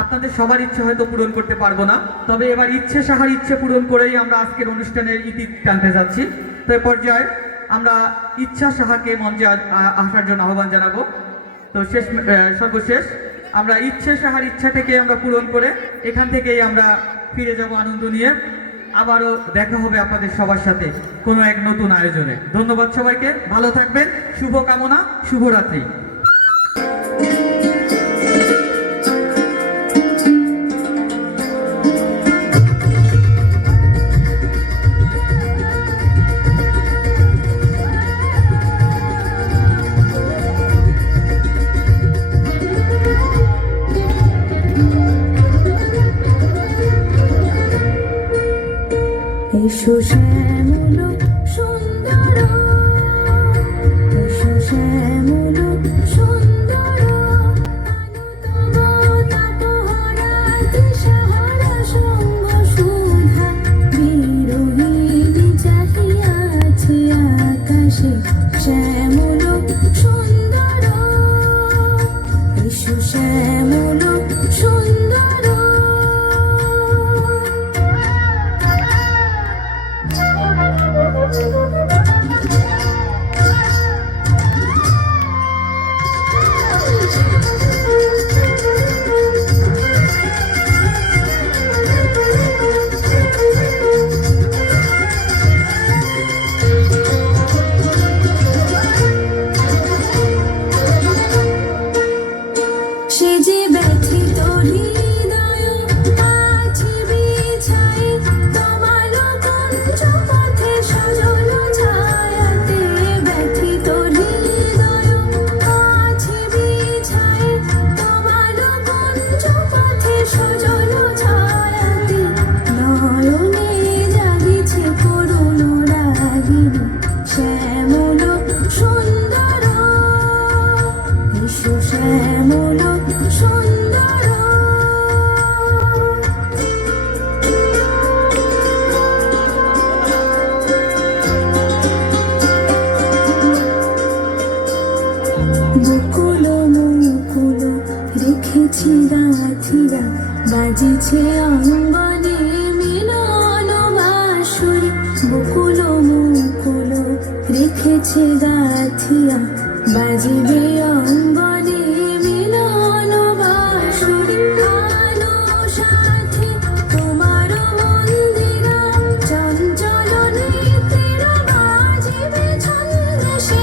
আপনাদের সবার ইচ্ছে হয়তো পূরণ করতে পারবো না, তবে এবার ইচ্ছে সাহার ইচ্ছে পূরণ করেই আমরা আজকের অনুষ্ঠানের ইতি টানতে যাচ্ছি। তো এই পর্যায়ে আমরা ইচ্ছা সাহাকে মঞ্চে আসার জন্য আহ্বান জানাবো। তো সর্বশেষ আমরা ইচ্ছে সাহার ইচ্ছাটাকে আমরা পূরণ করে এখান থেকেই আমরা ফিরে যাব আনন্দ নিয়ে। আবারও দেখা হবে আপনাদের সবার সাথে কোনো এক নতুন আয়োজনে। ধন্যবাদ সবাইকে, ভালো থাকবেন, শুভকামনা, শুভরাত্রি। এসো শ্যামল সুন্দর, এসো শ্যামল সুন্দর, তাপহরা দিশাহারা সঙ্গ সুধা বিরোহিণী চাহিয়াছে আকাশে শ্যামল সুন্দর, এসো শ্যামল সুন্দর। সে যে ব্যথিত হৃদয় আছে বিছায়ে তোমার কুঞ্জ পথে সজল ছায়াতে, ব্যথিত হৃদয় আছে বিছায়ে তোমার কুঞ্জ পথে সজল ছায়াতে, নয়নে জাগিছে করুণ রাগিনী শ্যামল সুন্দর, এসো শ্যামল সুন্দর। বকুল মুকুল রেখেছি গাথিরা, বাজিছে অঙ্গনে মিলন বাঁশুরি, বকুল মুকুল রেখেছে গাথিয়া, বাজিবে অঙ্গনে মিলন বাঁশুরি, আলো সাথে তোমার মন্দিরা চঞ্চল নৃত্যের বাজিবে ছন্দে, সে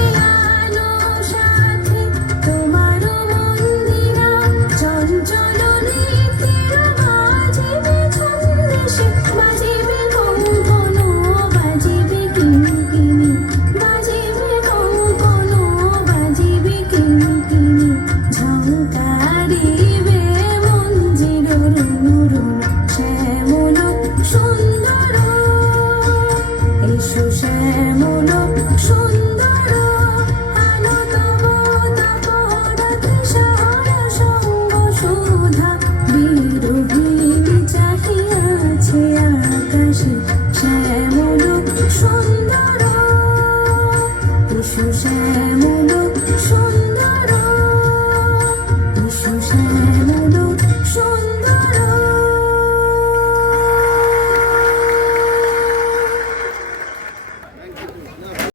আলো সাথে তোমার মন্দিরা চঞ্চল নৃত্যের বাজিবে ছন্দে, সে বাজিবে কঙ্কণ বাজিবে কিঙ্কিণী, বাজিবে কঙ্কণ বাজিবে কিঙ্কিণী, ঝংকারিবে মঞ্জির রুনুরুনু শ্যামল সুন্দর, এসো শ্যামল সুন্দর, আলো তব তাপহরা দিশাহারা সঙ্গ সুধা বিরোহিণী চাহিয়াছে আকাশে শ্যামল সুন্দর, এসো শ্যামল